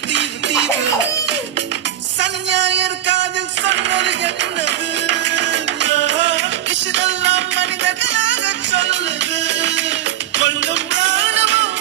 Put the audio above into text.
தீவு தீவு சன்ஞாயர் காதில் சொன்னது என்னது விஷதெல்லாம் மனிதர்களாக சொல்லுது கொள்ளும் ராணுவம்